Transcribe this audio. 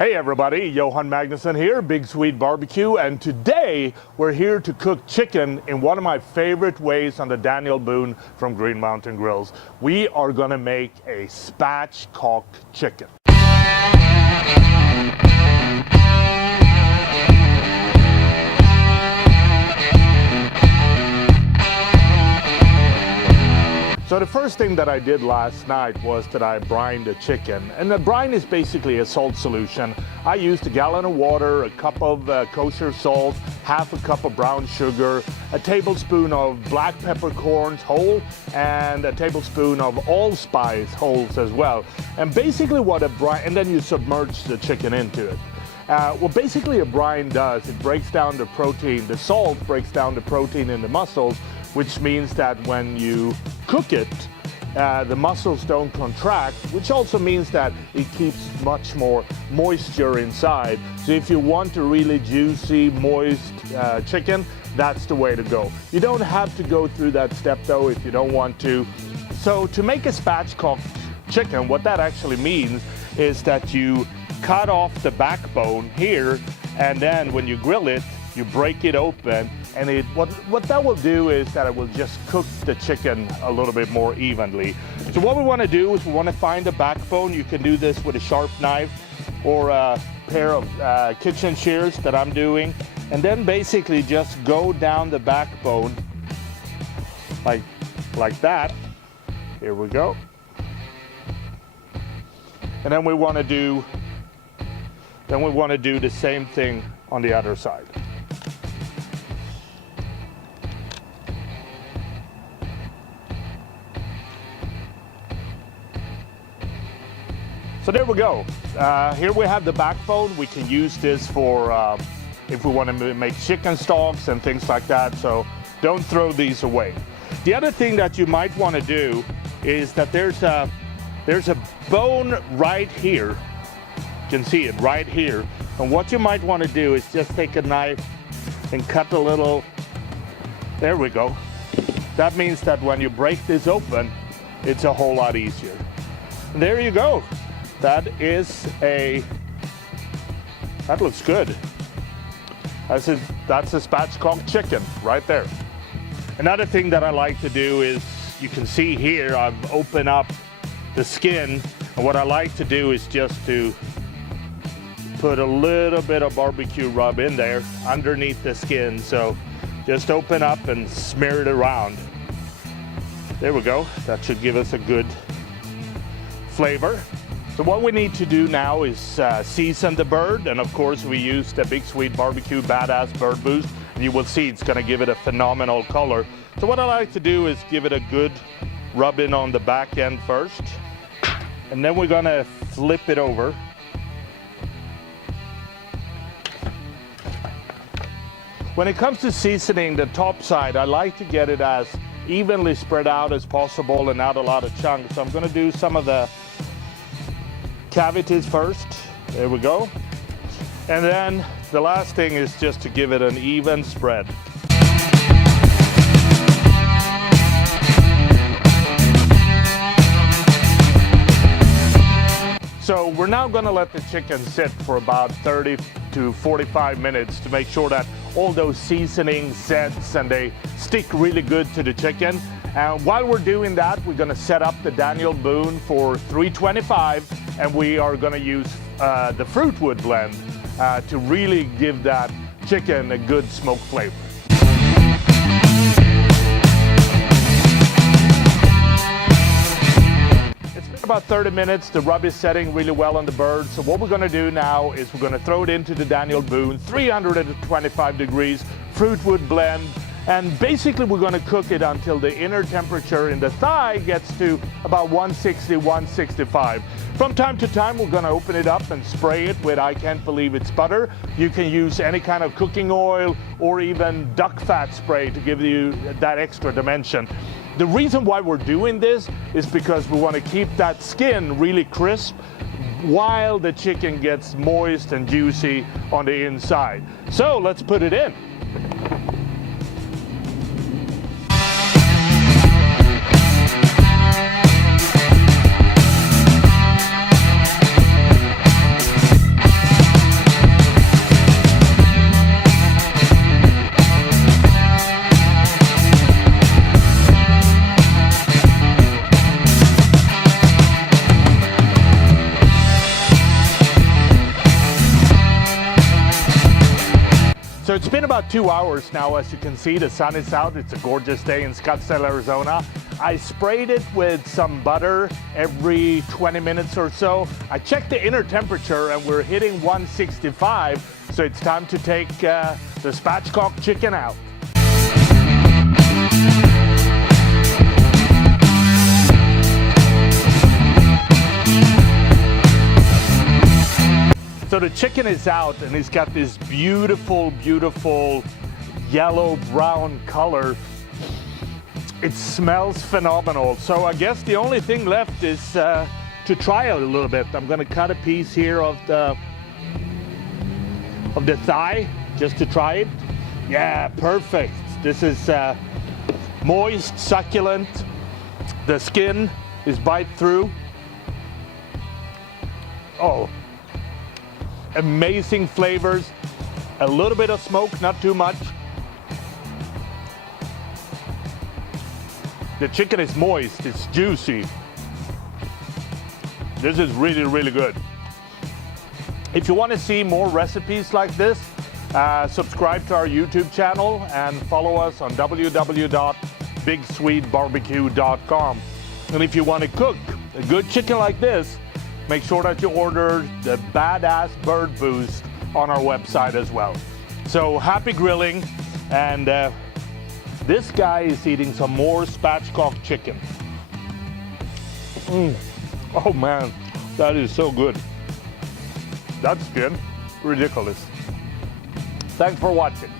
Hey everybody, Johan Magnusson here, Big Swede BBQ, and today we're here to cook chicken in one of my favorite ways on the Daniel Boone from Green Mountain Grills. We are gonna make a spatchcock chicken. So the first thing that I did last night was that I brined the chicken. And the brine is basically a salt solution. I used a gallon of water, a cup of kosher salt, half a cup of brown sugar, a tablespoon of black peppercorns whole, and a tablespoon of allspice wholes as well. And basically what a brine, and then you submerge the chicken into it. What basically a brine does, it breaks down the protein. The salt breaks down the protein in the muscles, which means that when you cook it, the muscles don't contract, which also means that it keeps much more moisture inside. So if you want a really juicy, moist chicken, that's the way to go. You don't have to go through that step though if you don't want to. So to make a spatchcock chicken, what that actually means is that you cut off the backbone here, and then when you grill it, you break it open, and what that will do is that it will just cook the chicken a little bit more evenly. So what we want to do is we want to find the backbone. You can do this with a sharp knife or a pair of kitchen shears that I'm doing, and then basically just go down the backbone like that. Here we go. And then we want to do the same thing on the other side. So there we go. Here we have the backbone. We can use this for if we want to make chicken stalks and things like that. So don't throw these away. The other thing that you might want to do is that there's a bone right here. You can see it right here. And what you might want to do is just take a knife and cut a little. There we go. That means that when you break this open, it's a whole lot easier. And there you go. That looks good. That's a spatchcock chicken right there. Another thing that I like to do is, you can see here, I've opened up the skin. And what I like to do is just to put a little bit of barbecue rub in there underneath the skin. So just open up and smear it around. There we go. That should give us a good flavor. So what we need to do now is season the bird, and of course we use the Big Swede BBQ Badass Bird Boost, and you will see it's going to give it a phenomenal color. So what I like to do is give it a good rubbing on the back end first, and then we're going to flip it over. When it comes to seasoning the top side, I like to get it as evenly spread out as possible and not a lot of chunks. So I'm going to do some of the cavities first. There we go. And then the last thing is just to give it an even spread. So we're now going to let the chicken sit for about 30 to 45 minutes to make sure that all those seasonings sets and they stick really good to the chicken. And while we're doing that, we're going to set up the Daniel Boone for 325, and we are going to use the fruitwood blend to really give that chicken a good smoke flavor. It's been about 30 minutes. The rub is setting really well on the bird. So what we're going to do now is we're going to throw it into the Daniel Boone, 325 degrees, fruitwood blend. And basically we're going to cook it until the inner temperature in the thigh gets to about 160, 165. From time to time we're going to open it up and spray it with I Can't Believe It's Butter. You can use any kind of cooking oil or even duck fat spray to give you that extra dimension. The reason why we're doing this is because we want to keep that skin really crisp while the chicken gets moist and juicy on the inside. So let's put it in. been about 2 hours now. As you can see, the sun is out. It's a gorgeous day in Scottsdale, Arizona. I sprayed it with some butter every 20 minutes or so. I checked the inner temperature and we're hitting 165. So it's time to take the Spatchcock chicken out. So the chicken is out and it's got this beautiful, beautiful yellow-brown color. It smells phenomenal. So I guess the only thing left is to try it a little bit. I'm gonna cut a piece here of the thigh just to try it. Yeah, perfect. This is moist, succulent. The skin is bite through. Oh. Amazing flavors, a little bit of smoke, not too much. The chicken is moist, it's juicy. This is really, really good. If you want to see more recipes like this, subscribe to our YouTube channel and follow us on www.bigswedebarbq.com. And if you want to cook a good chicken like this, make sure that you order the Badass Bird Boost on our website as well. So happy grilling, and this guy is eating some more Spatchcock chicken. Oh man, that is so good. That skin, ridiculous. Thanks for watching.